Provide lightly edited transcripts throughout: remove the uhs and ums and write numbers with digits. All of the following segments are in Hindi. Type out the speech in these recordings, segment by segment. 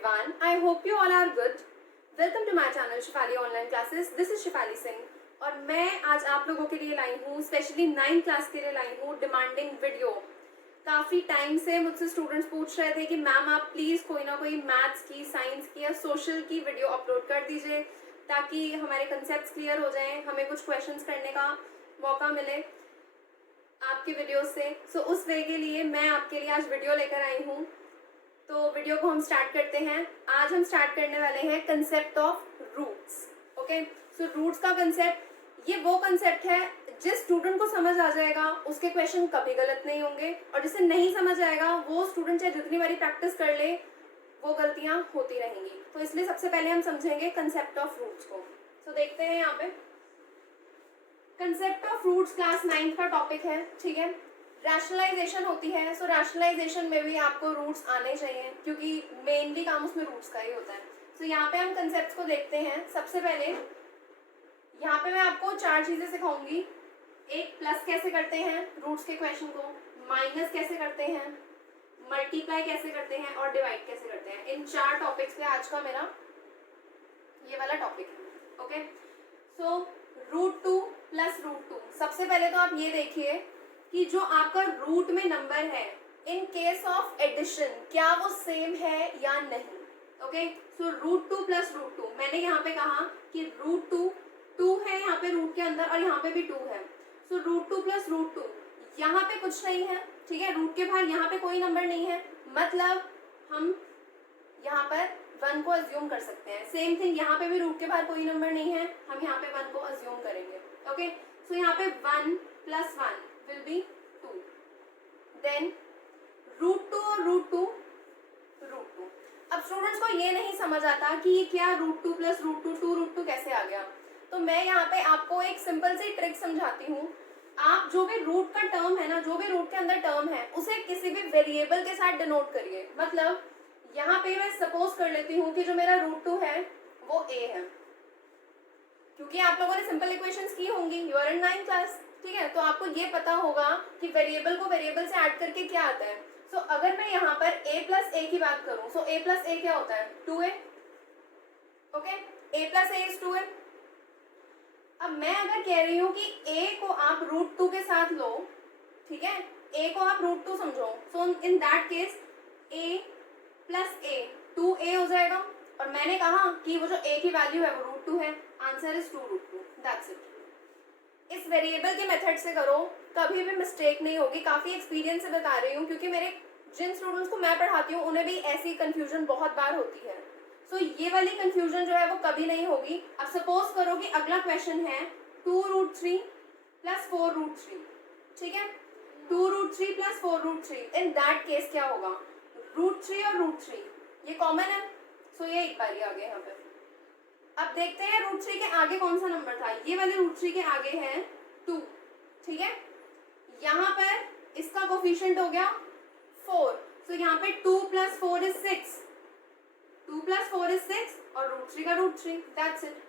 everyone. I hope you all are good. Welcome to my channel Shefali Online Classes. This is Shefali Singh और मैं आज आप लोगों के लिए लाई हूँ, स्पेशली 9th क्लास के लिए लाई हूँ डिमांडिंग वीडियो। काफ़ी टाइम से मुझसे स्टूडेंट्स पूछ रहे थे कि मैम आप प्लीज़ कोई ना कोई मैथ्स की, साइंस की या सोशल की वीडियो अपलोड कर दीजिए ताकि हमारे कंसेप्ट्स क्लियर हो जाएं, हमें कुछ क्वेश्चंस करने का मौका मिले आपकी वीडियो से। सो उस वे के लिए मैं आपके लिए आज वीडियो लेकर आई हूँ। तो वीडियो को हम स्टार्ट करते हैं। आज हम स्टार्ट करने वाले हैं concept of roots. Okay, so roots का कंसेप्ट, ये वो कंसेप्ट है जिस स्टूडेंट को समझ आ जाएगा उसके क्वेश्चन कभी गलत नहीं होंगे, और जिसे नहीं समझ आएगा वो स्टूडेंट चाहे जितनी बारी प्रैक्टिस कर ले वो गलतियां होती रहेंगी। तो इसलिए सबसे पहले हम समझेंगे कंसेप्ट ऑफ रूट्स को। सो देखते हैं यहाँ पे concept of roots class 9th का टॉपिक है। ठीक है, रैशनलाइजेशन होती है। सो रैशनलाइजेशन में भी आपको रूट्स आने चाहिए क्योंकि मेनली काम उसमें रूट्स का ही होता है। सो यहाँ पे हम कंसेप्ट्स को देखते हैं। सबसे पहले यहाँ पे मैं आपको 4 चीज़ें सिखाऊंगी। एक, प्लस कैसे करते हैं रूट्स के क्वेश्चन को, माइनस कैसे करते हैं, मल्टीप्लाई कैसे करते हैं और डिवाइड कैसे करते हैं। इन 4 टॉपिक्स पे आज का मेरा ये वाला टॉपिक है। ओके, सो √2 प्लस √2। सबसे पहले तो आप ये देखिए कि जो आपका रूट में नंबर है इन केस ऑफ एडिशन क्या वो सेम है या नहीं। ओके, सो √2 प्लस √2, मैंने यहाँ पे कहा कि √2 है यहाँ पे रूट के अंदर और यहाँ पे भी 2 है। सो √2 प्लस √2, यहाँ पे कुछ नहीं है। ठीक है, रूट के बाहर यहाँ पे कोई नंबर नहीं है, मतलब हम यहाँ पर 1 को अज्यूम कर सकते हैं। सेम थिंग यहाँ पे भी रूट के बाहर कोई नंबर नहीं है, हम यहाँ पे 1 को अज्यूम करेंगे। ओके, सो यहाँ पे 1 प्लस 1 will be 2. Then √2 और √2। अब स्टूडेंट्स को ये नहीं समझ आता कि ये क्या √2 प्लस √2, 2√2 कैसे आ गया। तो मैं यहाँ पे आपको एक सिंपल सी ट्रिक समझाती हूँ। आप जो भी रूट का टर्म है ना, जो भी रूट के अंदर टर्म है, उसे किसी भी वेरिएबल के साथ डिनोट करिए। मतलब यहाँ पे मैं सपोज कर लेती हूँ कि जो मेरा √2 है वो a है, क्योंकि आप लोगों ने सिंपल इक्वेशंस की होंगी, you are in 9th class. ठीक है, तो आपको ये पता होगा कि वेरिएबल को वेरिएबल से ऐड करके क्या आता है। सो अगर मैं यहाँ पर a प्लस ए की बात करूँ, सो a प्लस ए क्या होता है, 2a। Okay, a plus A is 2a। अब मैं अगर कह रही हूँ कि a को आप √2 के साथ लो, ठीक है, a को आप √2 समझो, so in that case a plus a 2a हो जाएगा। और मैंने कहा कि वो जो a की वैल्यू है वो √2 है, आंसर इज 2√2, दैट्स इट। इस वेरिएबल के मेथड से करो, कभी भी मिस्टेक नहीं होगी। काफ़ी एक्सपीरियंस से बता रही हूँ क्योंकि मेरे जिन स्टूडेंट्स को मैं पढ़ाती हूँ उन्हें भी ऐसी कंफ्यूजन बहुत बार होती है। सो ये वाली कंफ्यूजन जो है वो कभी नहीं होगी। अब सपोज करो कि अगला क्वेश्चन है 2√3 प्लस 4√3। ठीक है, 2√3 प्लस 4√3, इन दैट केस क्या होगा, √3 और √3 ये कॉमन है। सो ये एक बार ही आ गया यहाँ पे। अब देखते हैं √3 के आगे कौन सा नंबर था। ये वाले √3 के आगे है 2। ठीक है, यहाँ पर इसका कोफिशिएंट हो गया 4। सो यहाँ पे 2 प्लस 4 इज 6, 2 प्लस 4 इज 6 और √3 का √3, दैट्स इट।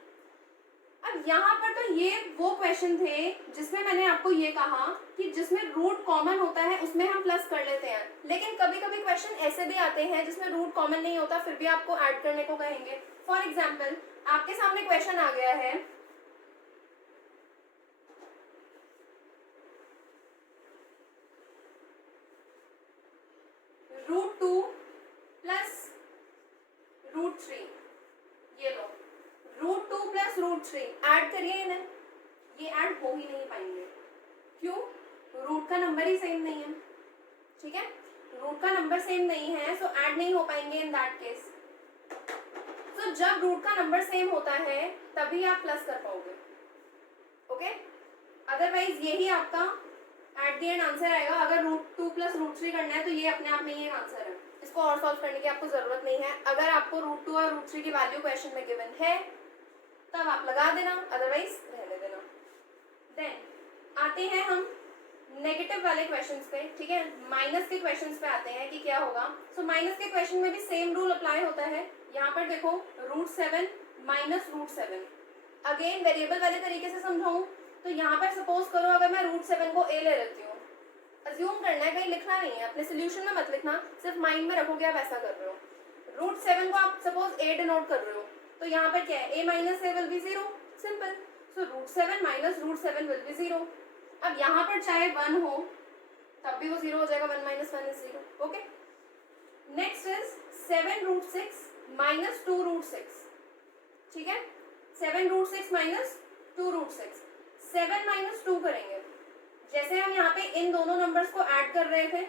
अब यहाँ पर तो ये वो क्वेश्चन थे जिसमें मैंने आपको ये कहा कि जिसमें रूट कॉमन होता है उसमें हम प्लस कर लेते हैं, लेकिन कभी कभी क्वेश्चन ऐसे भी आते हैं जिसमें रूट कॉमन नहीं होता फिर भी आपको ऐड करने को कहेंगे। फॉर एग्जाम्पल, आपके सामने क्वेश्चन आ गया है √2 प्लस √3, ये लो √2 प्लस √3 ऐड करिए इन्हें, ये ऐड हो ही नहीं पाएंगे। क्यों, रूट का नंबर ही सेम नहीं है। ठीक है, रूट का नंबर सेम नहीं है, सो ऐड नहीं हो पाएंगे इन दैट केस। तो जब रूट का नंबर सेम होता है तभी आप प्लस कर पाओगे। ओके, अदरवाइज यही आपका एट द एंड आंसर आएगा। अगर √2 प्लस √3 करना है तो ये अपने आप में ही एक आंसर है, इसको और सॉल्व करने की आपको जरूरत नहीं है। अगर आपको √2 और √3 की वैल्यू क्वेश्चन में गिवन है तब आप लगा देना, अदरवाइज रहने देना। देन आते हैं हम नेगेटिव वाले क्वेश्चंस पे। ठीक है, माइनस के क्वेश्चंस पे आते हैं कि क्या होगा। सो माइनस के क्वेश्चन में भी सेम रूल अप्लाई होता है। यहाँ पर देखो √7 माइनस √7, अगेन वेरिएबल वाले तरीके से समझाऊं तो यहाँ पर सपोज करो अगर मैं √7 को a ले लेती हूँ, अज्यूम करना है, कहीं लिखना नहीं है, अपने सोल्यूशन में मत लिखना, सिर्फ माइंड में रखोगे आप ऐसा कर रहे हो। √7 को आप सपोज a डिनोट कर रहे हो, तो यहाँ पर क्या है, a minus a will be 0, simple. So √7 minus √7 will B 0. अब यहाँ पर चाहे 1 हो तब भी वो 0 हो जाएगा, 1 minus 1 is 0. Okay. Next is 7√6 minus 2√6. ठीक है, 7√6 माइनस 2√6. 7 माइनस 2 करेंगे. जैसे हम यहाँ पे इन दोनों नंबर्स को ऐड कर रहे थे,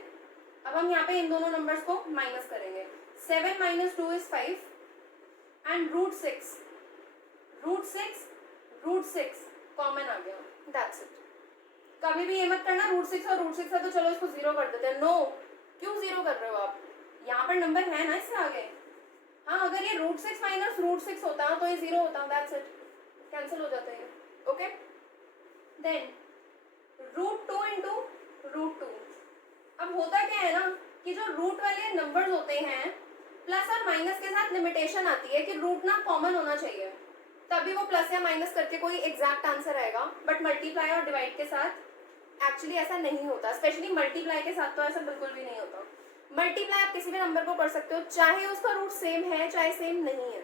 अब हम यहाँ पे इन दोनों नंबर्स को माइनस करेंगे. 7 माइनस 2 इज 5 एंड √6 कॉमन आ गया. That's it. कभी भी ये मत करना √6 और √6 है तो चलो इसको 0 कर देते हैं. नो, क्यों 0 कर रहे हो आप? यहाँ पर नंबर है ना इससे आगे. हाँ, अगर ये √6 माइनस √6 होता तो ये 0 होता. दैट्स इट, कैंसिल हो जाता है. ओके. Then √2 into √2. अब होता क्या है ना कि जो रूट वाले नंबर्स होते हैं प्लस और माइनस के साथ लिमिटेशन आती है कि रूट ना कॉमन होना चाहिए, तभी वो प्लस या माइनस करके कोई एग्जैक्ट आंसर आएगा. बट मल्टीप्लाई और डिवाइड के साथ एक्चुअली ऐसा नहीं होता. स्पेशली मल्टीप्लाई के साथ तो ऐसा बिल्कुल भी नहीं होता. मल्टीप्लाई आप किसी भी नंबर को कर सकते हो, चाहे उसका रूट सेम है चाहे सेम नहीं है.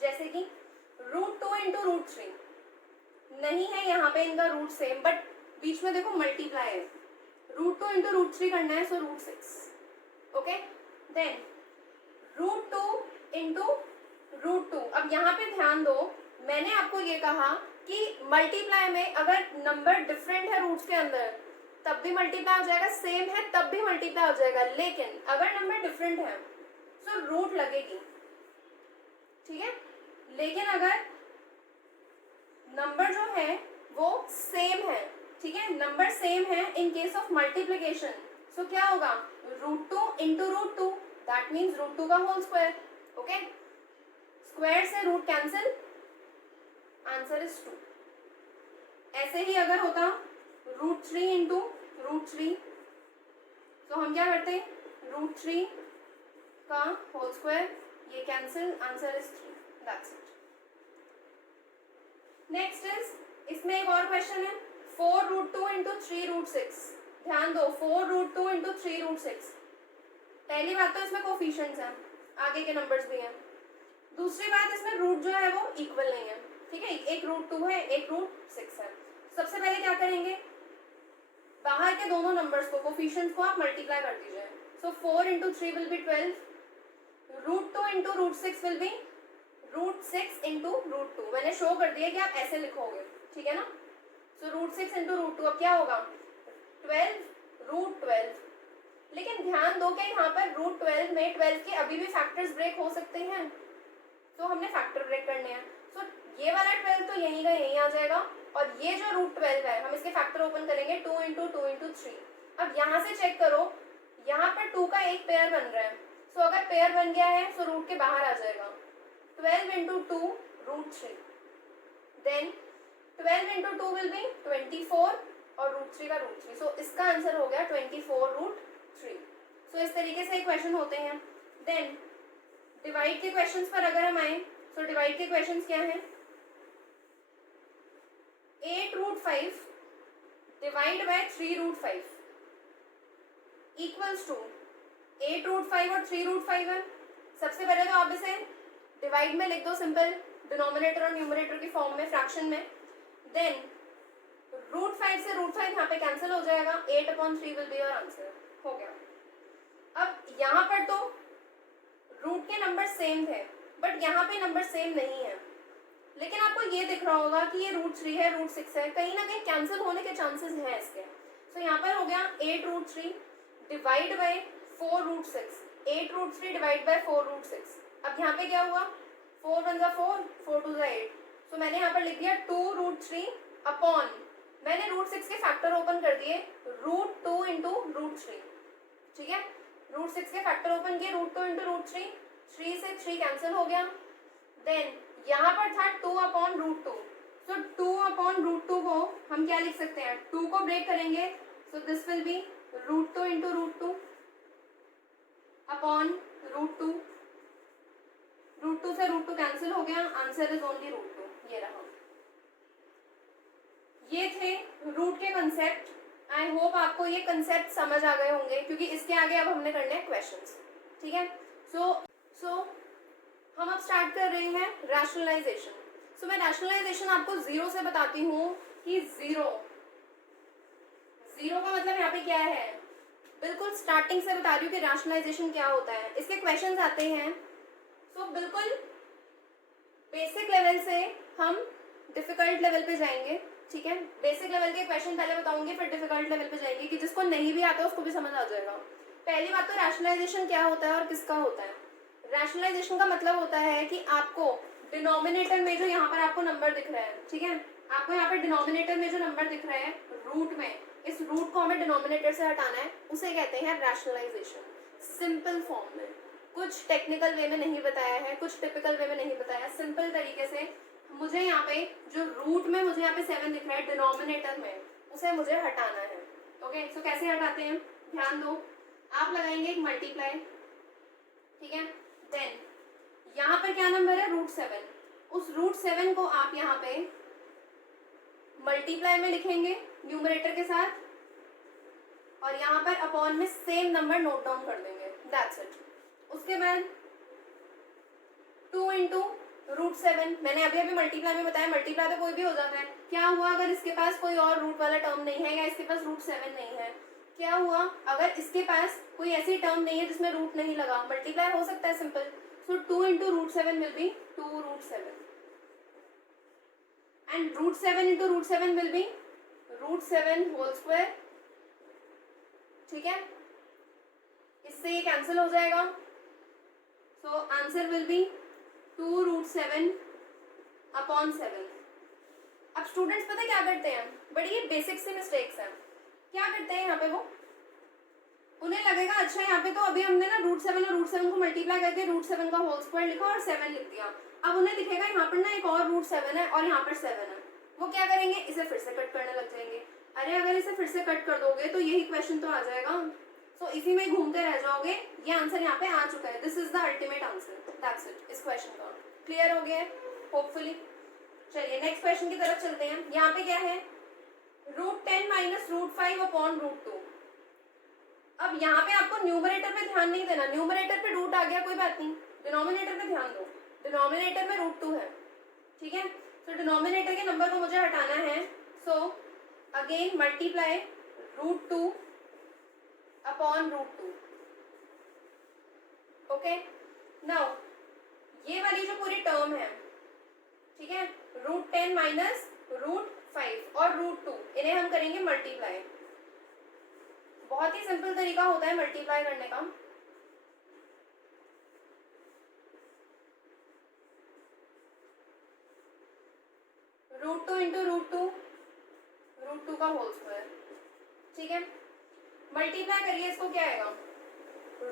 जैसे कि √2 इंटू √3 नहीं है यहाँ पे इनका रूट सेम, बट बीच में देखो मल्टीप्लाई है. √2 इंटू √3 करना है, सो √6. ओके. Then √2 into √2. अब यहाँ पे ध्यान दो, मैंने आपको ये कहा कि मल्टीप्लाई में अगर नंबर डिफरेंट है रूट्स के अंदर तब भी मल्टीप्लाई हो जाएगा, सेम है तब भी मल्टीप्लाई हो जाएगा. लेकिन अगर नंबर डिफरेंट है तो रूट लगेगी. ठीक है. लेकिन अगर नंबर जो है वो सेम है, ठीक है, नंबर सेम है इन केस ऑफ मल्टीप्लिकेशन, सो क्या होगा, √2 इंटू √2. दैट मीन्स √2 का होल स्क्वायर. ओके. स्क्वायर से रूट कैंसिल, आंसर इज 2. ऐसे ही अगर होता √3 इंटू √3, तो हम क्या करते हैं, √3 का होल स्क्वायर, ये cancel, answer is 3. That's it. Next is, इसमें एक और क्वेश्चन है, 4√2 इंटू 3√6. ध्यान दो, 4√2 इंटू 3√6. पहली बात तो इसमें कोफिशिएंट्स हैं, आगे के नंबर्स भी हैं. दूसरी बात, इसमें रूट जो है वो इक्वल नहीं है. ठीक है, एक √2 है, एक √6 है. सबसे पहले क्या करेंगे, बाहर के दोनों नंबर्स को, कोफिशिएंट्स को आप मल्टीप्लाई कर दीजिए. सो 4 into 3 will be 12. √2 into √6 will be √6 into √2. मैंने शो कर दिया कि आप ऐसे लिखोगे. ठीक है ना. सो √6 इंटू √2 अब क्या होगा, 12 √12. लेकिन ध्यान दो कि यहाँ पर √12 में 12 के अभी भी फैक्टर्स ब्रेक हो सकते हैं, तो हमने फैक्टर ब्रेक करने हैं. सो ये वाला 12 तो यहीं का यहीं आ जाएगा, और ये जो √12 है हम इसके फैक्टर ओपन करेंगे 2 इंटू 2 इंटू 3. अब यहाँ से चेक करो, यहाँ पर 2 का एक पेयर बन रहा है. सो अगर पेयर बन गया है तो रूट के बाहर आ जाएगा. 12 into 2 √3. Then 12 into 2 will be 24 और √3 का √3. सो इसका आंसर हो गया 24√3. सो इस तरीके से क्वेश्चन होते हैं. देन डिवाइड के क्वेश्चंस पर अगर हम आए, सो डिवाइड के क्वेश्चंस क्या हैं, 8√5 डिवाइड बाय 3√5 इक्वल्स टू 8√5 और 3√5 है. सबसे पहले तो आप इसे डिवाइड में लिख दो, सिंपल, डिनोमिनेटर और न्यूमरेटर की फॉर्म में, फ्रैक्शन में. देन √5 से √5 यहाँ पे कैंसिल हो जाएगा, 8/3 विल बी योर आंसर. हो गया. अब यहाँ पर तो रूट के नंबर सेम थे, बट यहाँ पे नंबर सेम नहीं है. लेकिन आपको ये दिख रहा होगा कि ये √3 है, √6 है, कहीं ना कहीं कैंसिल होने के चांसेस हैं इसके. सो यहाँ पर हो गया 8√3 डिवाइड बाय 4√6. 8√3 divide by 4√6. अब यहाँ पे क्या हुआ, 4 1 जा 4, 4 2 जा 8. सो मैंने यहाँ पर लिख दिया 2√3 अपॉन, मैंने √6 के फैक्टर ओपन कर दिए, √2 इंटू √3. ठीक है, √6 के फैक्टर ओपन किए, √2 इंटू √3. 3 से 3 कैंसिल हो गया. देन यहाँ पर था 2/√2. सो 2/√2 को हम क्या लिख सकते हैं, 2 को ब्रेक करेंगे, सो this will be √2 into √2 upon √2. √2 से √2 कैंसिल हो गया, आंसर इज ओनली √2. ये रहा. ये थे रूट के कंसेप्ट. आई होप आपको ये कंसेप्ट समझ आ गए होंगे, क्योंकि इसके आगे अब हमने करने हैं क्वेश्चंस. ठीक है. सो हम अब स्टार्ट कर रहे हैं रैशनलाइजेशन। सो मैं रैशनलाइजेशन आपको जीरो से बताती हूँ कि जीरो का मतलब यहाँ पे क्या है, बिल्कुल स्टार्टिंग से बता रही हूँ कि रैशनलाइजेशन क्या होता है। इसके क्वेश्चंस आते हैं। सो बिल्कुल बेसिक लेवल से हम डिफिकल्ट लेवल पे जाएंगे, ठीक है। बेसिक लेवल के क्वेश्चन पहले बताऊंगी, फिर डिफिकल्ट लेवल पे जाएंगे कि जिसको नहीं भी आता उसको भी समझ आ जाएगा। पहली बात तो रैशनलाइजेशन क्या होता है और किसका होता है। रैशनलाइजेशन का मतलब होता है कि आपको डिनोमिनेटर में जो यहाँ पर आपको नंबर दिख रहा है, ठीक है, आपको यहाँ पर डिनोमिनेटर में जो नंबर दिख रहा है रूट में, इस रूट को हमें डिनोमिनेटर से हटाना है, उसे कहते हैं रैशनलाइजेशन। सिंपल फॉर्म में, कुछ टेक्निकल वे में नहीं बताया है, कुछ टिपिकल वे में नहीं बताया, सिंपल तरीके से मुझे यहाँ पे जो रूट में मुझे यहाँ पे 7 दिख रहा है डिनोमिनेटर में, उसे मुझे हटाना है। ओके, सो कैसे हटाते हैं, ध्यान दो। आप लगाएंगे एक मल्टीप्लाई, ठीक है, देन यहाँ पर क्या नंबर है √7, उस √7 को आप यहाँ पे मल्टीप्लाई में लिखेंगे न्यूमरेटर के साथ, और यहाँ पर अपॉन में सेम नंबर नोट डाउन कर देंगे, दैट्स इट। उसके बाद 2 इंटू √7, मैंने अभी अभी मल्टीप्लाई में बताया, मल्टीप्लाई तो कोई भी हो जाता है। क्या हुआ अगर इसके पास कोई और रूट वाला टर्म नहीं है या इसके पास √7 नहीं है, क्या हुआ अगर इसके पास कोई ऐसी टर्म नहीं है जिसमें रूट नहीं लगा, मल्टीप्लाई हो सकता है simple. So 2 into √7 will be 2√7 and √7 into √7 will be √7 whole square, ठीक है। इससे ये कैंसिल हो जाएगा। So answer will be 2√7 upon 7। अब स्टूडेंट्स पता क्या करते हैं, बड़ी ये बेसिक सी मिस्टेक्स हैं। क्या करते हैं यहाँ पे वो, उन्हें लगेगा अच्छा यहाँ पे तो अभी हमने ना √7 और √7 को मल्टीप्लाई करके √7 का होल स्क्वायर लिखा और 7 लिख दिया। अब उन्हें दिखेगा यहाँ पर ना एक और √7 है और यहाँ पर 7 है, वो क्या करेंगे, इसे फिर से कट करने लग जाएंगे। अरे अगर इसे फिर से कट कर दोगे तो यही क्वेश्चन तो आ जाएगा। सो इसी में घूमते रह जाओगे। ये आंसर यहाँ पे आ चुका है, this is the ultimate answer, that's it. इस क्वेश्चन का क्लियर हो गया है होपफुली। चलिए नेक्स्ट क्वेश्चन की तरफ चलते हैं। यहाँ पे क्या है, √10 माइनस √5 अपॉन √2। अब यहाँ पे आपको न्यूमरेटर पे ध्यान नहीं देना, न्यूमरेटर पे रूट आ गया कोई बात नहीं, डिनोमिनेटर पे ध्यान दो। डिनोमिनेटर में √2 है, ठीक है। तो डिनोमिनेटर के नंबर को मुझे हटाना है। So again multiply √2 upon √2। Okay, now ये वाली जो पूरी टर्म है, ठीक है, √10 माइनस √5 और √2, इन्हें हम करेंगे मल्टीप्लाई। बहुत ही सिंपल तरीका होता है मल्टीप्लाई करने का। √2 इंटू √2 का होल स्क्वायर, ठीक है। मल्टीप्लाई करिए, इसको क्या आएगा,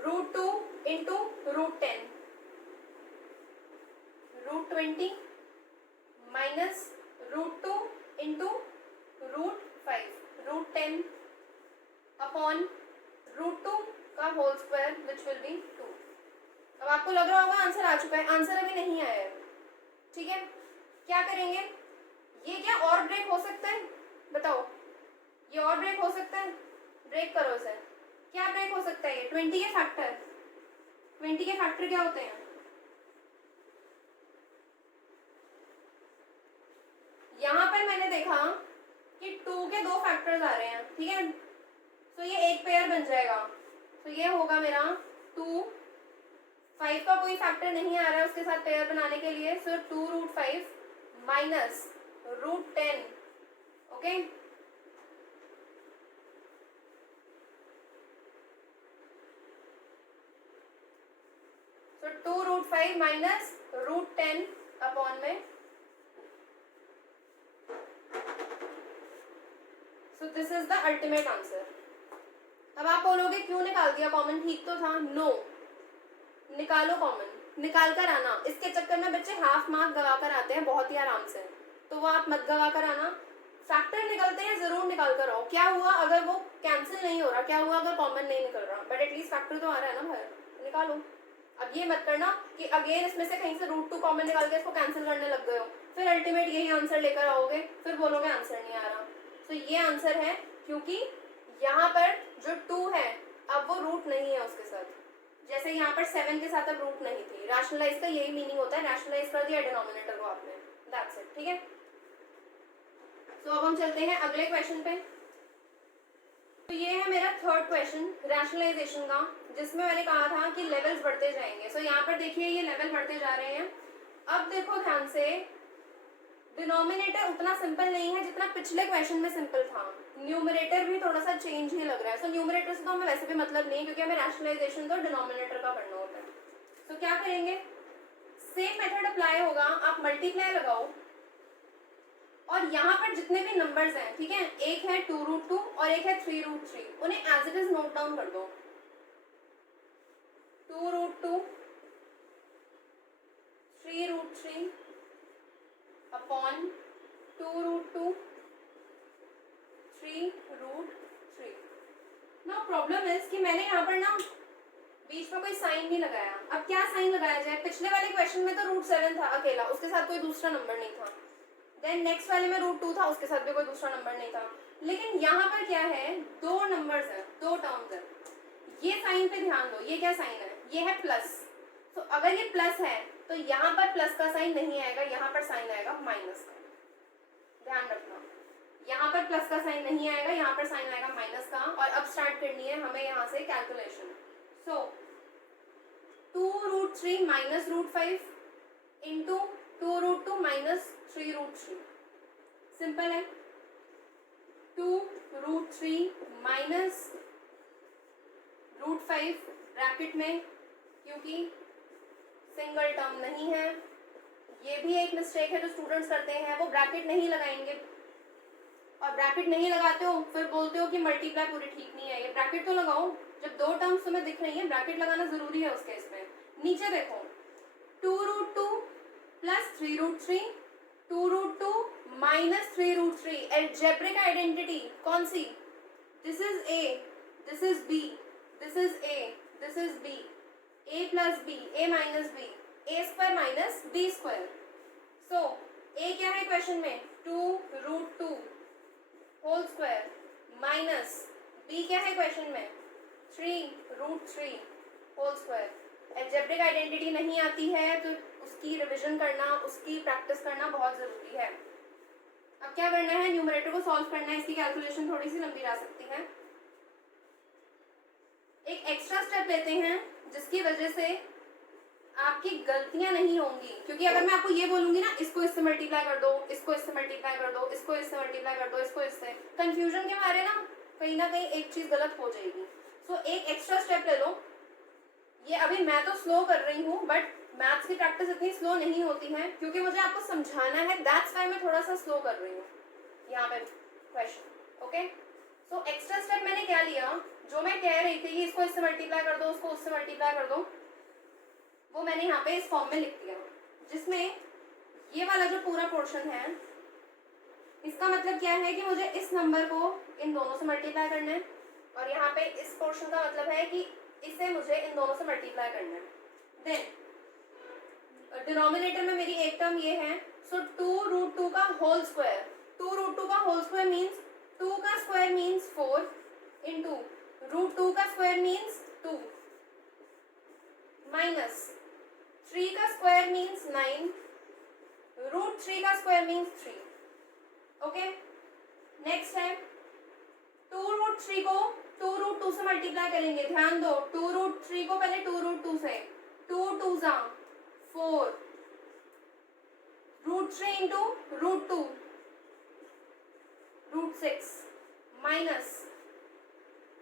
√2 इंटू √10 √20 माइनस √2 इंटू √5 √10 अपॉन √2 का whole square which will be 2। अब आपको लग रहा होगा आंसर आ चुका है, आंसर अभी नहीं आया है, ठीक है। क्या करेंगे, ये क्या और ब्रेक हो सकता है, बताओ, ये और ब्रेक हो सकता है, ब्रेक करो इसे। क्या ब्रेक हो सकता है, ये 20 के फैक्टर, 20 के फैक्टर क्या होते हैं, यहाँ पर मैंने देखा कि 2 के 2 फैक्टर्स आ रहे हैं, ठीक है। तो ये एक पेयर बन जाएगा, तो ये होगा मेरा 2, 5 का कोई फैक्टर नहीं आ रहा है उसके साथ पेयर बनाने के लिए, सो 2√5 माइनस √10, ओके। सो 2√5 माइनस √10 अपॉन में, so this is the ultimate answer. अब आप बोलोगे क्यों निकाल दिया कॉमन, ठीक तो था। नो, निकालो कॉमन, निकाल कर आना। इसके चक्कर में बच्चे हाफ मार्क गवा कर आते हैं बहुत ही आराम से, तो वो आप मत गवा कर आना। फैक्टर निकलते हैं जरूर निकाल कर आओ। क्या हुआ अगर वो कैंसिल नहीं हो रहा, क्या हुआ अगर कॉमन नहीं निकल रहा, बट एटलीस्ट फैक्टर तो आ रहा है ना बाहर, निकालो। अब ये मत करना कि अगेन इसमें से कहीं से √2 कॉमन निकाल के इसको कैंसिल करने लग गए हो, फिर अल्टीमेट यही आंसर लेकर आओगे, फिर बोलोगे आंसर नहीं आ रहा। तो ये आंसर है, क्योंकि यहाँ पर जो 2 है अब वो रूट नहीं है उसके साथ, जैसे यहाँ पर 7 के साथ अब रूट नहीं थी, रैशनलाइज का यही मीनिंग होता है, रैशनलाइज कर दिया डिनोमिनेटर को आपने, दैट्स इट, ठीक है। तो अब हम चलते हैं अगले क्वेश्चन पे। तो ये है मेरा थर्ड क्वेश्चन रैशनलाइजेशन का, जिसमें मैंने कहा था कि लेवल्स बढ़ते जाएंगे। सो यहाँ पर देखिए ये लेवल बढ़ते जा रहे हैं। अब देखो ध्यान से, डिनोमिनेटर उतना सिंपल नहीं है जितना पिछले क्वेश्चन में सिंपल था, न्यूमरेटर भी थोड़ा सा चेंज ही लग रहा है। सो न्यूमरेटर से तो हमें वैसे भी मतलब नहीं, क्योंकि हमें रैशनलाइजेशन तो डिनोमिनेटर का करना होता है। तो क्या करेंगे, सेम मेथड अप्लाई होगा, आप मल्टीप्लाई लगाओ और यहाँ पर जितने भी नंबर्स हैं, ठीक है, एक है 2√2 और एक है 3√3, उन्हें as it is note down कर दो। 2√2 3√3 अपॉन 2√2 3√3। नाउ प्रॉब्लम इज कि मैंने यहाँ पर ना बीच में कोई साइन नहीं लगाया। अब क्या साइन लगाया जाए, पिछले वाले क्वेश्चन में तो √7 था अकेला, उसके साथ कोई दूसरा नंबर नहीं था। देन नेक्स्ट वाले में √2 था, उसके साथ भी कोई दूसरा नंबर नहीं था। लेकिन यहाँ पर क्या है, दो नंबर्स है, दो टर्म्स है। ये साइन पे ध्यान दो, ये क्या साइन है, ये है प्लस। तो अगर ये प्लस है तो यहाँ पर प्लस का साइन नहीं आएगा, यहाँ पर साइन आएगा माइनस का, ध्यान रखना। यहाँ पर प्लस का साइन नहीं आएगा, यहाँ पर साइन आएगा माइनस का। और अब स्टार्ट करनी है हमें यहाँ से कैलकुलेशन। सो 2√3 माइनस √5 इंटू 2√2 माइनस 3√3, सिंपल है। 2√3 माइनस √5 ब्रैकेट में, क्योंकि सिंगल टर्म नहीं है, ये भी एक मिस्टेक है जो स्टूडेंट्स करते हैं, वो ब्रैकेट नहीं लगाएंगे। और ब्रैकेट नहीं लगाते हो फिर बोलते हो कि मल्टीप्लाई पूरी ठीक नहीं है। ये ब्रैकेट तो लगाओ, जब दो टर्म्स तुम्हें दिख रही है ब्रैकेट लगाना जरूरी है उस केस में। नीचे देखो 2√2 प्लस 3√3, 2√2 माइनस 3√3, एल्जेब्रिक आइडेंटिटी कौन सी, this is a, this is b, this is a, this is b, a plus b, a minus b, a square minus B square. So a क्या है क्वेश्चन में, 2√2 होल स्क्वायर माइनस बी क्या है क्वेश्चन में, 3√3 होल स्क्वायर। एल्जेब्रिक आइडेंटिटी नहीं आती है तो उसकी रिवीजन करना, उसकी प्रैक्टिस करना बहुत ज़रूरी है। अब क्या करना है, न्यूमरेटर को सॉल्व करना है, इसकी कैलकुलेशन थोड़ी सी लंबी जा सकती है। एक एक्स्ट्रा स्टेप लेते हैं जिसकी वजह से आपकी गलतियां नहीं होंगी, क्योंकि अगर मैं आपको ये बोलूंगी ना, इसको इससे मल्टीप्लाई कर दो, इसको इससे मल्टीप्लाई कर दो, इसको इससे मल्टीप्लाई कर दो, इसको इससे, कंफ्यूजन के मारे ना कहीं एक चीज गलत हो जाएगी। सो एक एक्स्ट्रा स्टेप ले लो। ये अभी मैं तो स्लो कर रही हूँ, बट मैथ्स की प्रैक्टिस इतनी स्लो नहीं होती है, क्योंकि मुझे आपको समझाना है, दैट्स वाई मैं थोड़ा सा स्लो कर रही हूँ यहाँ पे question. Okay, so extra step मैंने क्या लिया, जो मैं कह रही थी कि इसको इससे मल्टीप्लाई कर दो, उसको उससे मल्टीप्लाई कर दो, वो मैंने यहाँ पे इस फॉर्म में लिख दिया, जिसमें ये वाला जो पूरा पोर्शन है, इसका मतलब क्या है कि मुझे इस नंबर को इन दोनों से मल्टीप्लाई करना है, और यहाँ पे इस पोर्शन का मतलब है कि इसे मुझे इन दोनों से मल्टीप्लाई करना है। देन डिनोमिनेटर में मेरी एक टर्म ये है, सो 2√2 का होल स्क्वायर, 2√2 का होल स्क्वायर मीन्स 2 का स्क्वायर मीन्स 4 इंटू √2 का स्क्वायर मीन्स 2 माइनस 3 का स्क्वायर मीन्स 9, √3 का स्क्वायर मीन्स 3। ओके, नेक्स्ट है 2√3 को 2√2 से मल्टीप्लाई करेंगे। ध्यान दो, 2√3 को पहले 2√2 से, 2 2 जा 4, √3 इंटू √2 √6 माइनस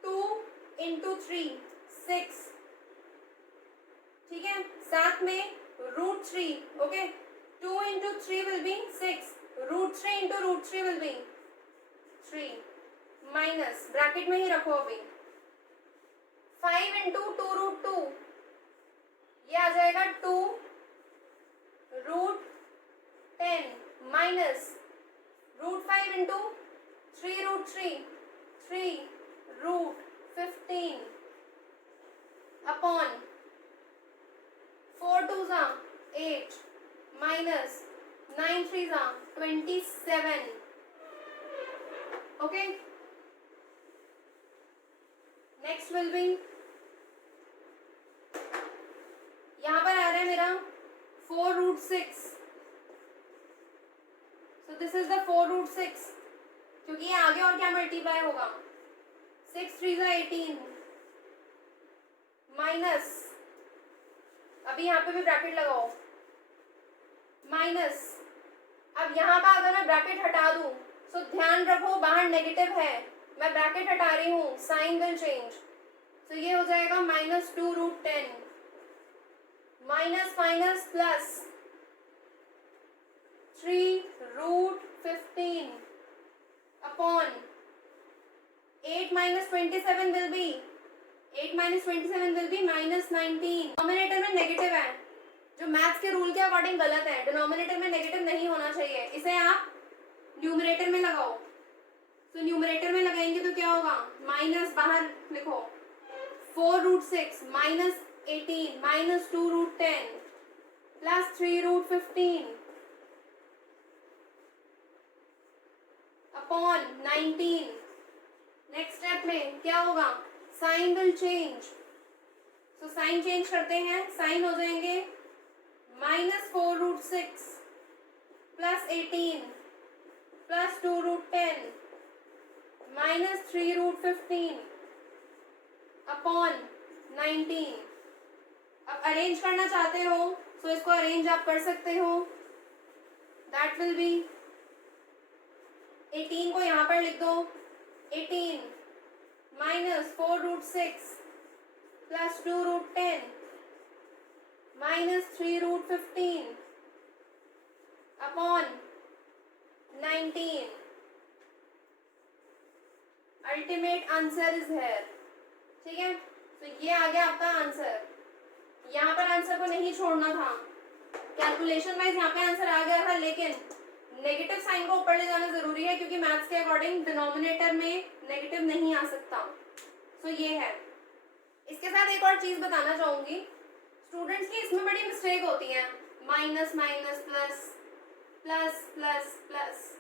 2 इंटू 3 6, ठीक है, साथ में √3। Okay, 2 into 3 will be 6, √3 into √3 will be 3 minus, bracket में ही रखो अभी, 5 इंटू 2√2, ये आ जाएगा 2 √10 माइनस √5 इंटू 3√3 3√15 अपॉन 4 2 जा 8 माइनस 9 3 जा 27। ओके, नेक्स्ट विल बी मेरा 4√6, सो दिस इज द 4√6, क्योंकि ये आगे और क्या मल्टीप्लाई होगा, 6 3 18 माइनस, अभी यहाँ पे भी ब्रैकेट लगाओ, माइनस, अब यहाँ का अगर मैं ब्रैकेट हटा दूं, सो ध्यान रखो बाहर नेगेटिव है, मैं ब्रैकेट हटा रही हूँ, साइन विल चेंज, सो ये हो जाएगा -2√10, minus minus plus 3√15 upon 8 - 27 will be, 8 - 27 will be -19, denominator में नेगेटिव है, जो मैथ्स के रूल के अकॉर्डिंग गलत है, डिनोमिनेटर में नेगेटिव नहीं होना चाहिए, इसे आप न्यूमरेटर में लगाओ, तो न्यूमरेटर में लगाएंगे तो क्या होगा, माइनस बाहर लिखो 4√6 -18 -2√10 प्लस 3√15 अपॉन 19, नेक्स्ट स्टेप में क्या होगा, sign will change, so sign change करते हैं, साइन हो जाएंगे -4√6 प्लस 18 प्लस 2√10 माइनस 3√15 अपॉन 19। अब अरेंज करना चाहते हो तो इसको अरेंज आप कर सकते हो, दैट विल बी 18 को यहाँ पर लिख दो, 18 minus 4√6 plus 2√10 minus 3√15 upon 19। Ultimate answer is here, ठीक है, तो ये आ गया आपका आंसर, यहाँ पर आंसर को नहीं छोड़ना था, कैलकुलेशन वाइज यहाँ पे आंसर आ गया था, लेकिन नेगेटिव साइन को ऊपर ले जाना जरूरी है, क्योंकि मैथ्स के अकॉर्डिंग डिनोमिनेटर में नेगेटिव नहीं आ सकता, तो ये है। इसके साथ एक और चीज बताना चाहूंगी, स्टूडेंट्स की इसमें बड़ी मिस्टेक होती है, minus minus plus, plus plus plus,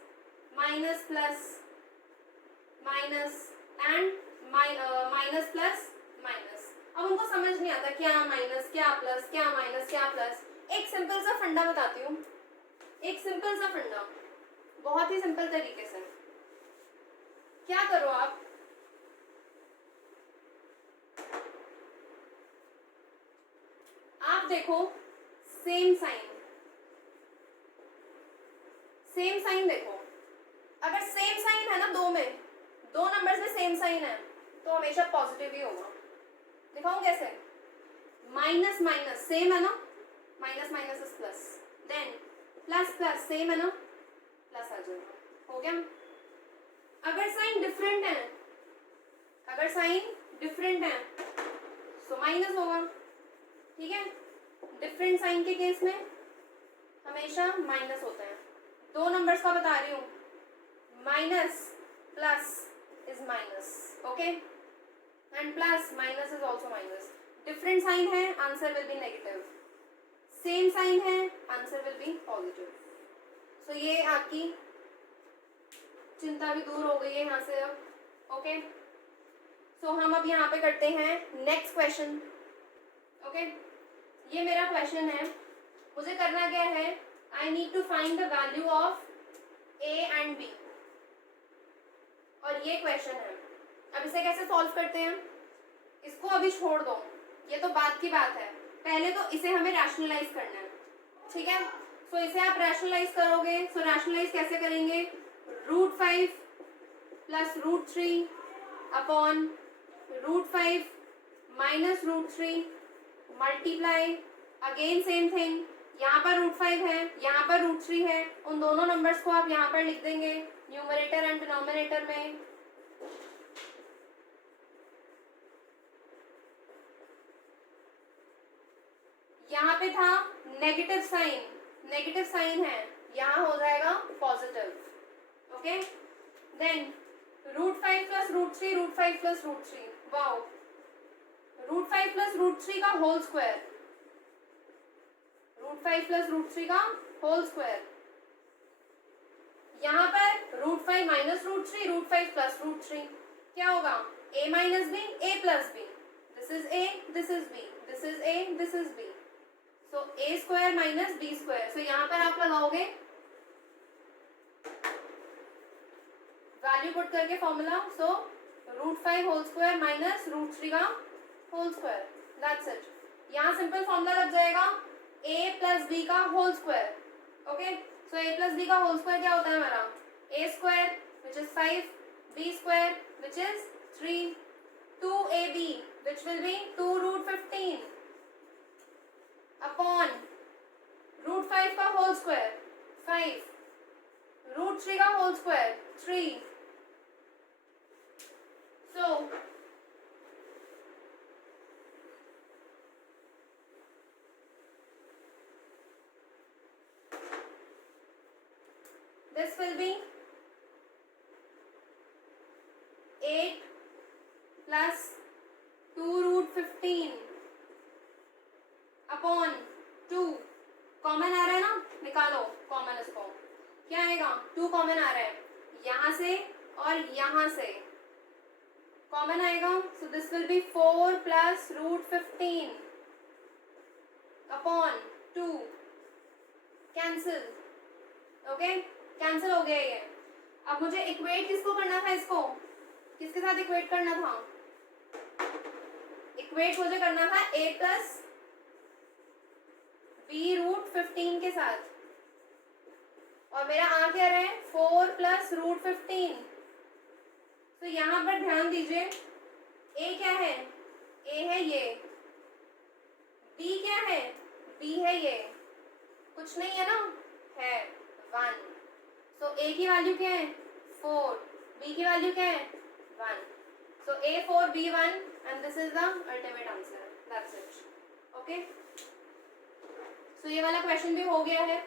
minus plus minus and minus plus minus. अब उनको समझ नहीं आता क्या माइनस क्या प्लस, क्या माइनस क्या प्लस। एक सिंपल सा फंडा बताती हूँ, एक सिंपल सा फंडा, बहुत ही सिंपल तरीके से। क्या करो आप देखो सेम साइन, सेम साइन देखो, अगर सेम साइन है ना दो में, दो नंबर्स में सेम साइन है तो हमेशा पॉजिटिव ही होगा। दिखाऊं कैसे, माइनस माइनस सेम है ना, minus minus is plus, then plus plus same है ना, प्लस आ जाएगा, हो गया। अगर साइन डिफरेंट है, अगर साइन डिफरेंट है तो माइनस होगा, ठीक है। डिफरेंट साइन के केस में हमेशा माइनस होता है। दो नंबर्स का बता रही हूँ, minus plus is minus, okay, and plus minus is also minus. Different sign है, answer will be negative, same sign है, answer will be positive. So ये आपकी चिंता भी दूर हो गई है यहाँ से अब, ओके। सो हम अब यहाँ पे करते हैं नेक्स्ट क्वेश्चन, ओके। ये मेरा क्वेश्चन है, मुझे करना क्या है, I need to find the value of A and B, और ये क्वेश्चन है। अब इसे कैसे सॉल्व करते हैं, इसको अभी छोड़ दो, ये तो बात की बात है, पहले तो इसे हमें रैशनलाइज करना है, ठीक है। सो इसे आप रैशनलाइज करोगे, सो रैशनलाइज कैसे करेंगे, √5 plus √3 upon √5 minus √3 multiply, again same thing, यहाँ पर √5 है, यहाँ पर √3 है, उन दोनों नंबर्स को आप यहाँ पर लिख देंगे न्यूमरेटर एंड डिनोमिनेटर में। यहाँ पे था नेगेटिव साइन, नेगेटिव साइन है, यहाँ हो जाएगा positive, okay. Then √5 plus √3, √5 plus √3, wow, √5 plus √3 का होल स्क्वायर, √5 प्लस √3 का होल स्क्वायर, यहाँ पर √5 माइनस √3, √5 प्लस √3, क्या होगा, a minus B, a plus b, this is a, this is b, this is a, this is b, so a square minus B square, so यहाँ पर आप लगाओगे वैल्यू पुट करके formula, so √5 whole square minus √3 का होल स्क्वायर, दैट्स इट। यहाँ सिंपल फॉर्मूला लग जाएगा a प्लस बी का whole square, okay. So a plus B का होल स्क्वायर क्या होता है हमारा, a square which is 5, b square which is 3, 2ab which will be 2√15 upon √5 का होल स्क्वायर 5, √3 का whole square 3। So this will be 8 plus 2√15 upon 2, common आ रहा है ना, निकालो कॉमन इसको, क्या आएगा 2 कॉमन आ रहा है यहाँ से और यहाँ से कॉमन आएगा, सो this will B 4 plus √15 upon 2, cancel, okay cancel हो गया ये। अब मुझे इक्वेट किसको करना था, इसको किसके साथ इक्वेट करना था, इक्वेट मुझे करना था a प्लस b√15 के साथ, और मेरा आ क्या रहा है 4 प्लस √15। तो यहाँ पर ध्यान दीजिए a क्या है, a है ये, b क्या है, b है ये, कुछ नहीं है ना, है 1। सो a की वैल्यू क्या है 4, b की वैल्यू क्या है 1, so a 4 b 1 and this is the ultimate answer, that's it, okay. So ये वाला क्वेश्चन भी हो गया है,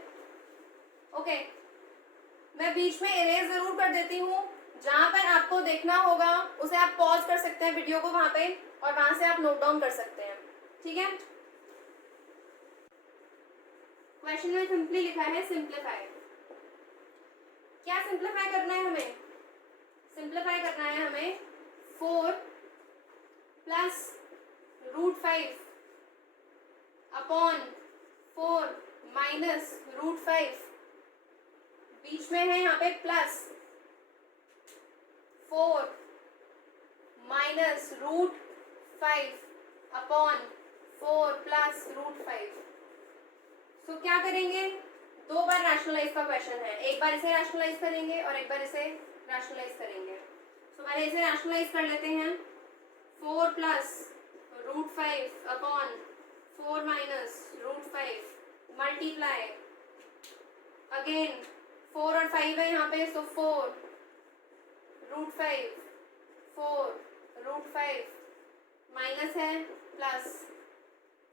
ओके। मैं बीच में इरेज जरूर कर देती हूँ, जहाँ पर आपको देखना होगा उसे आप पॉज कर सकते हैं वीडियो को वहां पे, और वहां से आप नोट डाउन कर सकते हैं, ठीक है। क्वेश्चन में सिंपली लिखा है सिंप्लीफाई, क्या सिंप्लीफाई करना है हमें, सिंप्लीफाई करना है हमें 4 प्लस √5 अपॉन 4 माइनस √5, बीच में है यहाँ पे प्लस 4 माइनस √5 अपॉन 4 प्लस √5। सो क्या करेंगे, 2 बार रैशनलाइज का क्वेश्चन है, एक बार इसे रैशनलाइज करेंगे और एक बार इसे रैशनलाइज करेंगे। सो पहले इसे रैशनलाइज कर लेते हैं, 4 plus √5 upon 4 minus √5 multiply, again 4 और 5 है यहाँ पे, सो 4 √5 4 √5 माइनस है प्लस,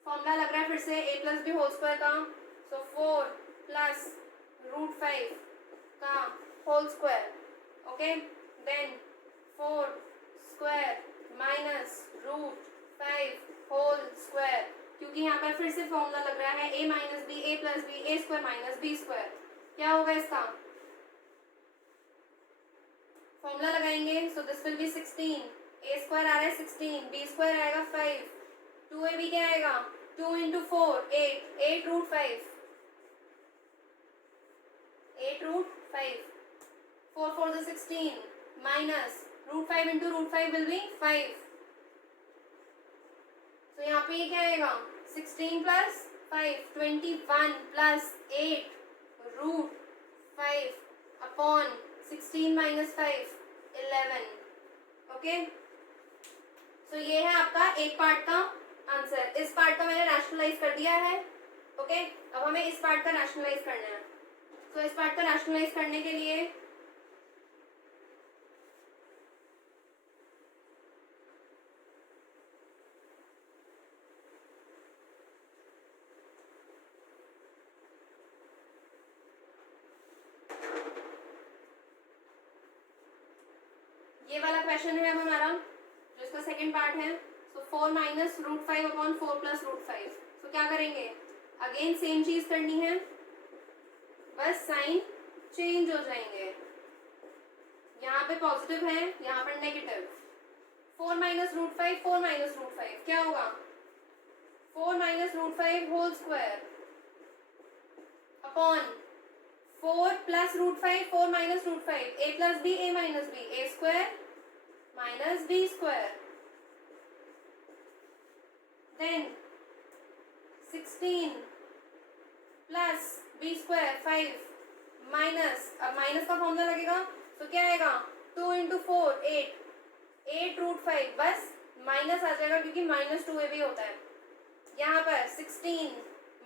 फॉर्मूला लग रहा है फिर से a plus B whole square का, सो 4 प्लस √5 का whole square, okay, then 4 square minus √5 whole square, क्योंकि यहाँ पर फिर से फॉर्मूला लग रहा है a minus B, a plus B, a square minus B square, क्या होगा इसका फॉर्मूला लगाएंगे, so this will be 16, a square आ रहा है 16, b स्क्वायर आएगा 5, 2ab क्या आएगा 2 into 4 8, 8√5, 8√5, 4 4 is 16 minus √5 into √5 be बी 5, तो यहाँ पे ये क्या आएगा 16 plus 5 21 plus 8√5 upon 16 minus 5 11, okay. So ये है आपका एक पार्ट का आंसर, इस पार्ट का मैंने रैशनलाइज कर दिया है, ओके। अब हमें इस पार्ट का रैशनलाइज करना है, तो इस पार्ट का रैशनलाइज करने के लिए ये वाला क्वेश्चन है अब हमारा, जो इसका सेकंड पार्ट है, सो 4 माइनस √5 अपॉन 4 प्लस √5, तो क्या करेंगे, अगेन सेम चीज करनी है, बस साइन चेंज हो जाएंगे, यहाँ पे पॉजिटिव है यहाँ पर नेगेटिव, 4 माइनस √5 4 माइनस √5 क्या होगा 4 minus root 5 whole square upon 4 plus root 5 4 minus root 5 a plus B a minus B a square minus B square then 16 plus B square 5 minus, अब माइनस का फॉर्मूला लगेगा तो क्या आएगा 2 इंटू 4 8 रूट 5 बस माइनस आ जाएगा क्योंकि माइनस 2 भी होता है। यहाँ पर 16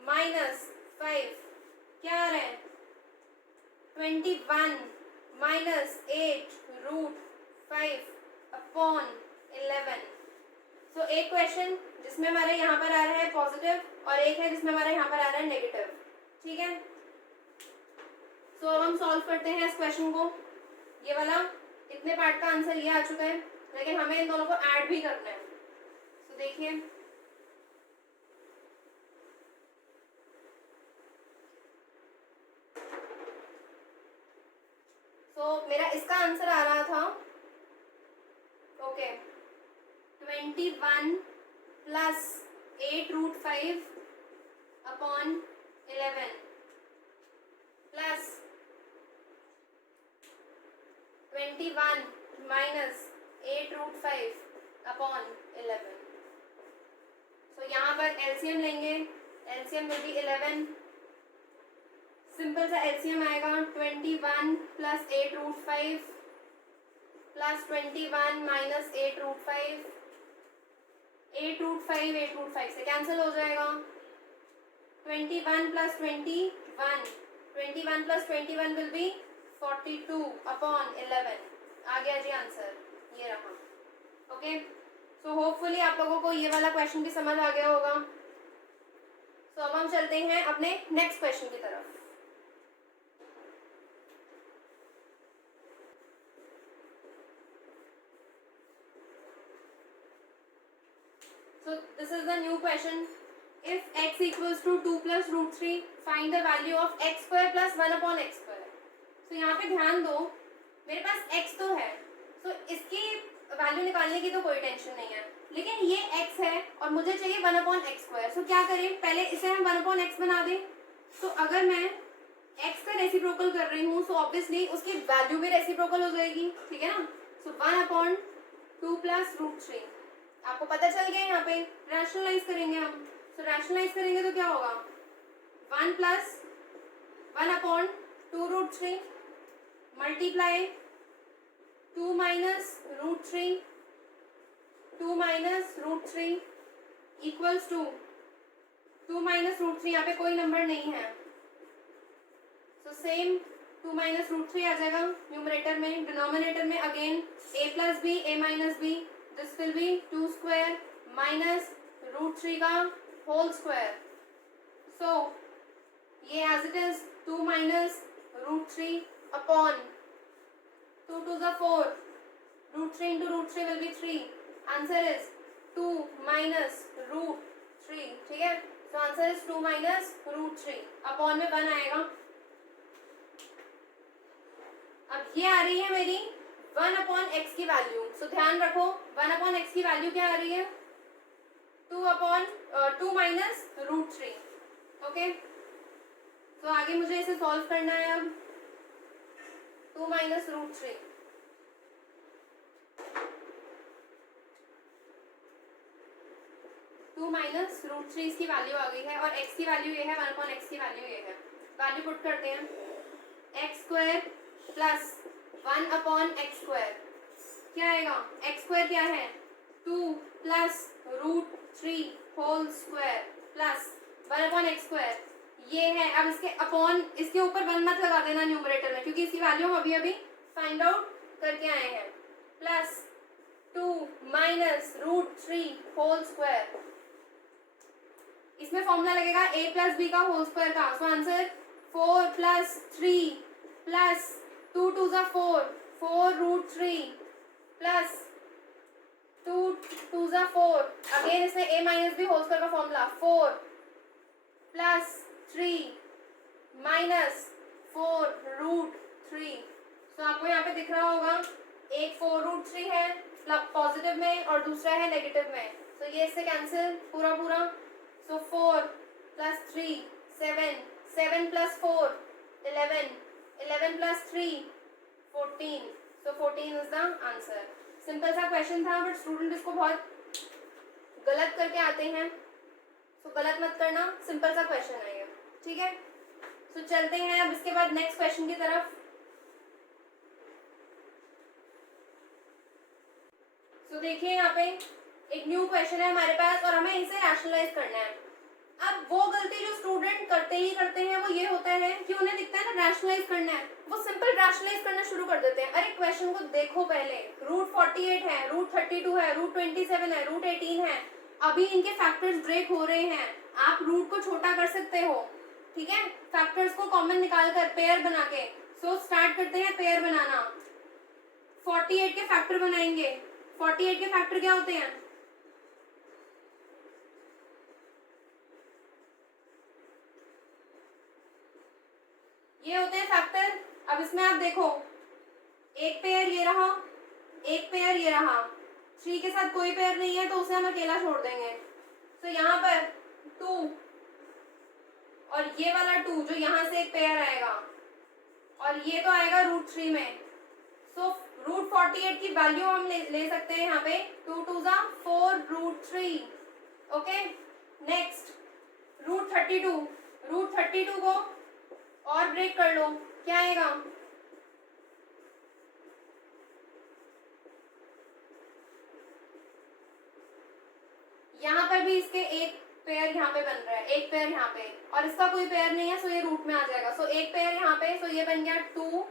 माइनस 5 क्या आ रहा है 21 माइनस 8 रूट 5 अपॉन 11। सो एक क्वेश्चन जिसमें हमारे यहाँ पर आ रहा है पॉजिटिव और एक है जिसमें हमारे यहाँ पर आ रहा है नेगेटिव, ठीक है। सो अब हम सॉल्व करते हैं इस क्वेश्चन को। ये वाला इतने पार्ट का आंसर ये आ चुका है, लेकिन हमें इन दोनों को ऐड भी करना है। सो देखिए मेरा इसका आंसर आ रहा था okay 21 plus 8 root 5 upon 11 plus 21 minus 8 root 5 upon 11। So यहाँ पर एलसीएम लेंगे, एलसीएम में भी 11, सिंपल सा एलसीएम आएगा 21 plus 8 root 5 plus 21 minus 8 root 5, 8 root 5 से कैंसिल हो जाएगा। 21 प्लस 21 विल बी 42 अपॉन 11। आ गया जी आंसर, ये रहा। ओके, सो होपफुली आप लोगों को ये वाला क्वेश्चन भी समझ आ गया होगा। सो अब हम चलते हैं अपने नेक्स्ट क्वेश्चन की तरफ। So this is the new question. If x equals to 2 plus root 3, find the value of x square plus 1 upon x square. So यहाँ पे ध्यान दो, मेरे पास x तो है, so इसकी वैल्यू निकालने की तो कोई टेंशन नहीं है, लेकिन ये x है और मुझे चाहिए 1 upon x square. So क्या करें, पहले इसे हम 1 upon x बना दें। तो अगर मैं x का रेसिप्रोकल कर रही हूँ, so obviously उसकी वैल्यू भी रेसिप्रोकल हो जाएगी, ठीक है ना। So 1 upon 2 plus root 3 आपको पता चल गया। यहाँ पे रैशनलाइज करेंगे हम, तो रैशनलाइज करेंगे तो क्या होगा 1 plus 1 upon 2 root 3 multiply 2 minus root 3 2 minus root 3 equals to 2 minus root 3, यहाँ पे कोई नंबर नहीं है, सो सेम 2 माइनस रूट 3 आ जाएगा न्यूमरेटर में। डिनोमिनेटर में again a plus B a minus B, this will be 2 square minus root 3 का whole square. So ये as it is 2 minus root 3 upon 2 to the 4, root 3 into root 3 will be 3. Answer is 2 minus root 3, ठीक है। So answer is 2 minus root 3 upon में 1 आएगा। अब ये आ रही है मेरी 1 अपॉन एक्स की वैल्यू। सो ध्यान रखो 1 अपॉन एक्स की वैल्यू क्या आ रही है 2 माइनस रूट 3। ओके, तो आगे मुझे इसे सॉल्व करना है। अब 2 माइनस रूट 3, इसकी वैल्यू आ गई है और x की वैल्यू ये है, 1 अपॉन एक्स की वैल्यू ये है। वैल्यू पुट करते हैं, X square plus 1 upon X square क्या आएगा, एक्स स्क्वायर क्या है 2 plus root 3 whole square plus 1 upon X square ये है। अब इसके अपॉन, इसके ऊपर 1 मत लगा देना न्यूमरेटर में, क्योंकि इसकी वैल्यू हम अभी अभी फाइंड आउट करके आए हैं। Plus 2 minus root 3 whole square, इसमें फॉर्मूला लगेगा a प्लस बी का होल स्क्वायर का। So answer 4 plus 3 plus 2 two ज़ा 4 रूट 3 प्लस 2 टू ज़ा 4, अगेन इसमें a minus B whole square का फॉर्मूला 4 प्लस 3 माइनस 4 रूट 3। सो आपको यहाँ पे दिख रहा होगा एक 4 रूट 3 है पॉजिटिव में और दूसरा है नेगेटिव में, तो ये इससे कैंसिल पूरा। So 4 plus 3, 7. 7 plus 4, 11. 11 plus 3, 14. So 14 is the answer. Simple सा क्वेश्चन था, बट स्टूडेंट इसको बहुत गलत करके आते हैं, तो गलत मत करना, सिंपल सा क्वेश्चन है ये, ठीक है। तो चलते हैं अब इसके बाद नेक्स्ट क्वेश्चन की तरफ। तो देखिए यहाँ पे एक न्यू क्वेश्चन है हमारे पास और हमें इसे रैशनलाइज करना है। अब वो गलती जो स्टूडेंट करते हैं वो ये होता है कि उन्हें दिखता है ना रैशनलाइज करना है, वो सिंपल रैशनलाइज करना शुरू कर देते हैं। अरे क्वेश्चन को देखो पहले, रूट 48 है, रूट 32 है, रूट 27 है, रूट 18 है, अभी इनके फैक्टर्स ब्रेक हो रहे हैं, आप रूट को छोटा कर सकते हो, ठीक है, फैक्टर्स को कॉमन निकाल कर पेयर बना के। सो स्टार्ट करते हैं पेयर बनाना। 48 के फैक्टर बनाएंगे। 48 के फैक्टर क्या होते हैं? ये होते हैं फैक्टर। अब इसमें आप देखो, एक पेयर ये रहा, एक पेयर ये रहा, 3 के साथ कोई पेयर नहीं है तो उसे हम अकेला छोड़ देंगे। तो यहाँ पर 2 और ये वाला 2 जो यहाँ से एक पेयर आएगा, और ये तो आएगा रूट 3 में। सो रूट 48 की वैल्यू हम ले सकते हैं यहाँ पे, 2 2 जा 4 root 3। Okay, next root 32। Root 32 को और ब्रेक कर लो, क्या आएगा? यहाँ पर भी इसके एक पेयर यहाँ पे बन रहा है, एक पेयर यहाँ पे, और इसका कोई पेयर नहीं है, सो ये रूट में आ जाएगा। सो एक पेयर यहाँ पे, सो ये बन गया 2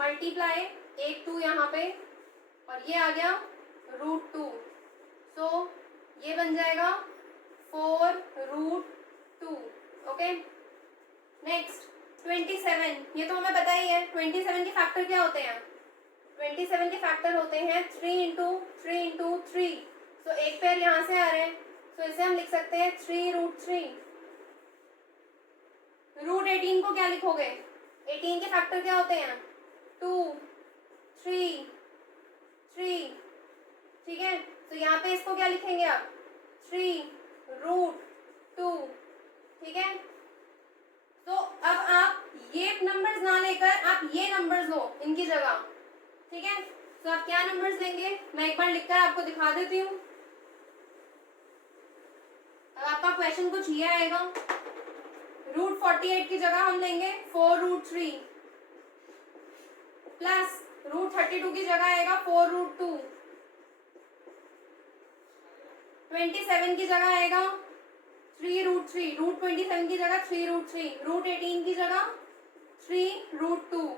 मल्टीप्लाई एक 2 यहाँ पे, और ये आ गया रूट 2। सो ये बन जाएगा 4 रूट 2। Okay, next 27। ये तो हमें पता ही है, 27 के फैक्टर क्या होते हैं? 27 के फैक्टर होते हैं 3 इंटू 3 इंटू 3। सो एक पेयर यहाँ से आ रहे हैं, सो इसे हम लिख सकते हैं 3 रूट 3। रूट 18 को क्या लिखोगे? 18 के फैक्टर क्या होते हैं? 2 3 3, ठीक है। तो यहाँ पे इसको क्या लिखेंगे आप? 3 रूट 2, ठीक है। तो अब आप ये नंबर्स ना लेकर आप ये नंबर्स लो इनकी जगह, ठीक है। तो आप क्या नंबर्स लेंगे, मैं एक बार लिखकर आपको दिखा देती हूँ। अब आपका क्वेश्चन कुछ ये आएगा, रूट 48 की जगह हम लेंगे 4 रूट 3 प्लस रूट 32 की जगह आएगा 4 रूट 2। 27 की जगह आएगा 3 रूट 3। रूट 27 की जगह 3 रूट 3। रूट 18 की जगह 3 रूट 2।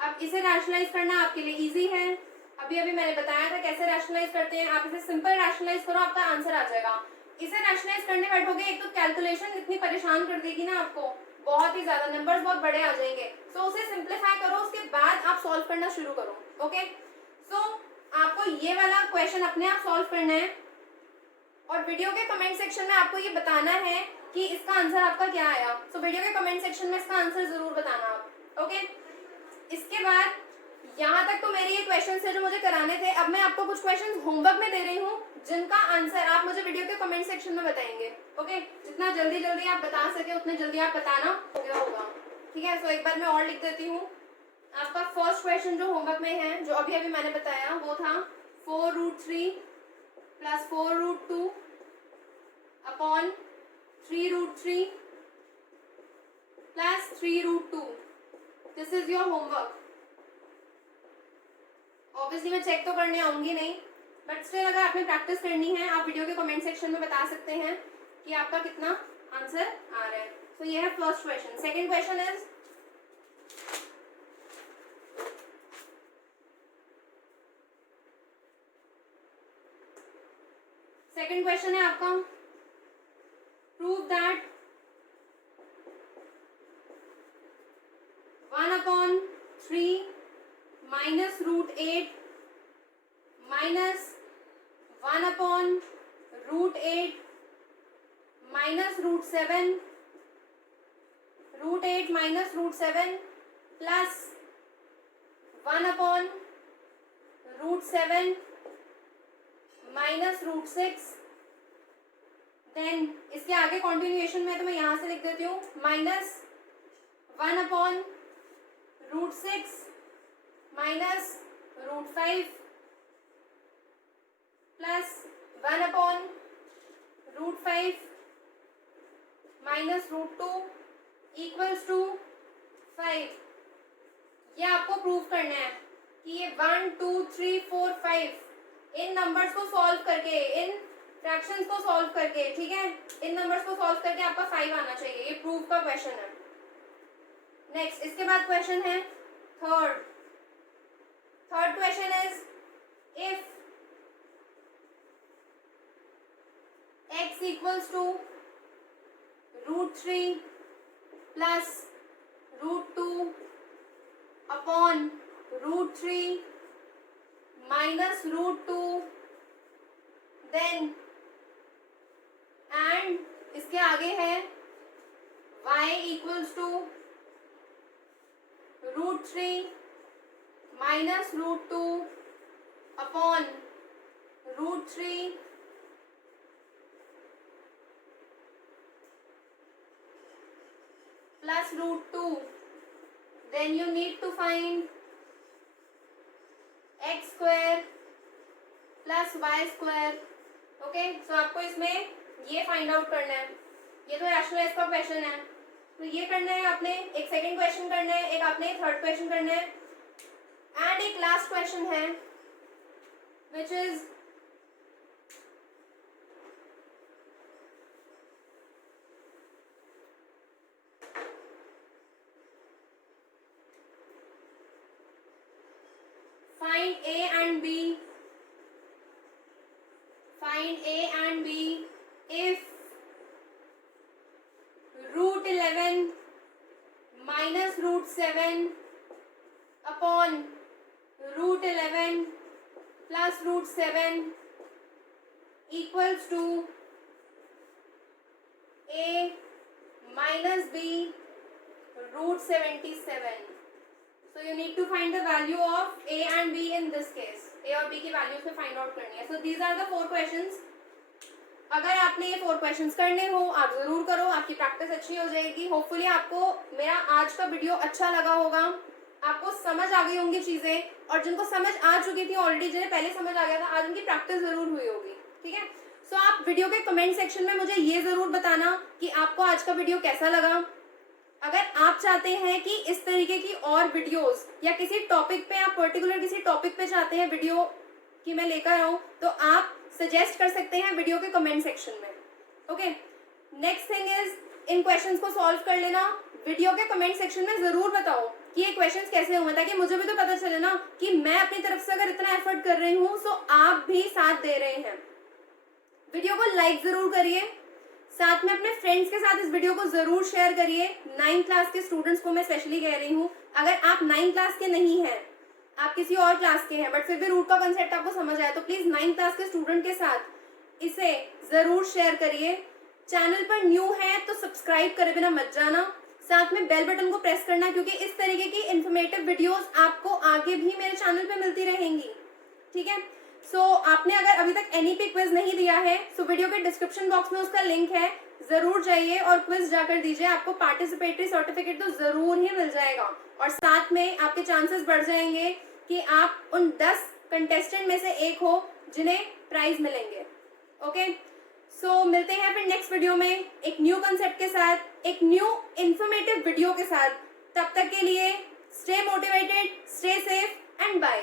अब इसे रैशनलाइज करना आपके लिए इजी है, अभी अभी मैंने बताया था कैसे रैशनलाइज करते हैं। आप इसे सिंपल रैशनलाइज करो, आपका आंसर आ जाएगा। इसे रैशनलाइज करने बैठोगे, एक तो कैलकुलेशन इतनी परेशान कर देगी ना आपको, बहुत ही ज्यादा नंबर्स बहुत बड़े आ जाएंगे। सो उसे सिंप्लीफाई करो, उसके बाद आप सॉल्व करना शुरू करो। ओके, सो आपको ये वाला क्वेश्चन अपने आप सॉल्व करना है, और वीडियो के कमेंट सेक्शन में आपको ये बताना है कि इसका आंसर आपका क्या आया। सो वीडियो के कमेंट सेक्शन में इसका आंसर जरूर बताना आप। ओके, इसके बाद यहाँ तक तो मेरे ये क्वेश्चन है जो मुझे कराने थे। अब मैं आपको कुछ क्वेश्चन होमवर्क में दे रही हूँ जिनका आंसर आप मुझे वीडियो के कमेंट सेक्शन में बताएंगे। ओके, जितना जल्दी जल्दी आप बता सके उतने जल्दी आप बताना होगा, ठीक है। सो एक बार मैं और लिख देती हूँ। आपका फर्स्ट क्वेश्चन जो होमवर्क में है, जो अभी अभी मैंने बताया, वो था 4 root 3 plus 4 root 2 upon 3 root 3 plus 3 root 2। This is your homework. Obviously मैं चेक तो करने आऊंगी नहीं, बट स्टिल अगर आपने प्रैक्टिस करनी है आप वीडियो के कमेंट सेक्शन में बता सकते हैं कि आपका कितना आंसर आ रहा है। तो ये है first question. Second question is, second question है आपका, prove that 1/3 minus root 8 minus 1/√8 minus root 7 root 8 minus root 7 plus 1/√7 minus root 6 10 इसके आगे कॉन्टिन्यूएशन में तो मैं यहाँ से लिख देती हूँ -1/√6 -√5 प्लस 1/√5 -√2 इक्वल्स टू 5। ये आपको प्रूव करना है कि ये 1 2 3 4 5 इन नंबर्स को सॉल्व करके, इन फ्रैक्शंस को सॉल्व करके, ठीक है, इन नंबर्स को सॉल्व करके आपका 5 आना चाहिए। ये प्रूफ का क्वेश्चन है। नेक्स्ट इसके बाद क्वेश्चन है third question is if x equals to √3 plus √2 upon √3 minus √2 then and इसके आगे है y equals to √3 minus √2 upon √3 plus √2 then you need to find x square plus y square। Okay, so आपको इसमें ये फाइंड आउट करना है। ये तो रैशनलाइज का क्वेश्चन है, तो ये करना है आपने। एक सेकंड क्वेश्चन करना है, एक आपने थर्ड क्वेश्चन करना है, एंड एक लास्ट क्वेश्चन है which is find a and b if √11 minus √7 upon √11 plus √7 equals to a minus b √77। So you need to find the value of a and b in this case। a और b की वैल्यूज में फाइंड आउट करनी है। So these are the 4 questions। अगर आपने ये 4 क्वेश्चंस करने हो आप जरूर करो, आपकी प्रैक्टिस अच्छी हो जाएगी। होपफुली आपको मेरा आज का वीडियो अच्छा लगा होगा, आपको समझ आ गई होंगी चीजें, और जिनको समझ आ चुकी थी ऑलरेडी, जिन्हें पहले समझ आ गया था, आज उनकी प्रैक्टिस जरूर हुई होगी। ठीक है, सो आप वीडियो के कमेंट सेक्शन में मुझे ये जरूर बताना कि आपको आज का वीडियो कैसा लगा। अगर आप चाहते हैं कि इस तरीके की और वीडियोस या किसी टॉपिक पे, आप पर्टिकुलर किसी टॉपिक पे चाहते हैं वीडियो कि मैं लेकर आऊं, तो आप सजेस्ट कर सकते हैं वीडियो के कमेंट सेक्शन में। Okay, next thing is in questions को सॉल्व कर लेना। वीडियो के कमेंट सेक्शन में जरूर बताओ कि ये क्वेश्चंस कैसे हुए, ताकि मुझे भी तो पता चले ना कि मैं अपनी तरफ से अगर इतना एफर्ट कर रही हूँ तो आप भी साथ दे रहे हैं। वीडियो को लाइक जरूर करिए, साथ में अपने फ्रेंड्स के साथ इस वीडियो को जरूर शेयर करिए। 9th क्लास के स्टूडेंट्स को मैं स्पेशली कह रही हूँ, अगर आप 9th क्लास के नहीं हैं, आप किसी और क्लास के हैं, बट फिर भी रूट का कंसेप्ट आपको समझ आया, तो प्लीज 9th क्लास के स्टूडेंट के साथ इसे जरूर शेयर करिए। चैनल पर न्यू है तो सब्सक्राइब करे बिना मत जाना, साथ में बेल बटन को प्रेस करना, क्योंकि इस तरीके की इन्फॉर्मेटिव वीडियोस आपको आगे भी मेरे चैनल पे मिलती रहेंगी। ठीक है, सो आपने अगर अभी तक एनईपी क्विज नहीं दिया है, सो वीडियो के डिस्क्रिप्शन बॉक्स में उसका लिंक है, जरूर जाइए और क्विज जाकर दीजिए। आपको पार्टिसिपेटरी सर्टिफिकेट तो जरूर ही मिल जाएगा, और साथ में आपके चांसेस बढ़ जाएंगे कि आप उन 10 कंटेस्टेंट में से एक हो जिन्हें प्राइज मिलेंगे। ओके, सो मिलते हैं फिर नेक्स्ट वीडियो में एक न्यू कंसेप्ट के साथ, एक न्यू इंफॉर्मेटिव वीडियो के साथ। तब तक के लिए stay motivated, stay safe and bye.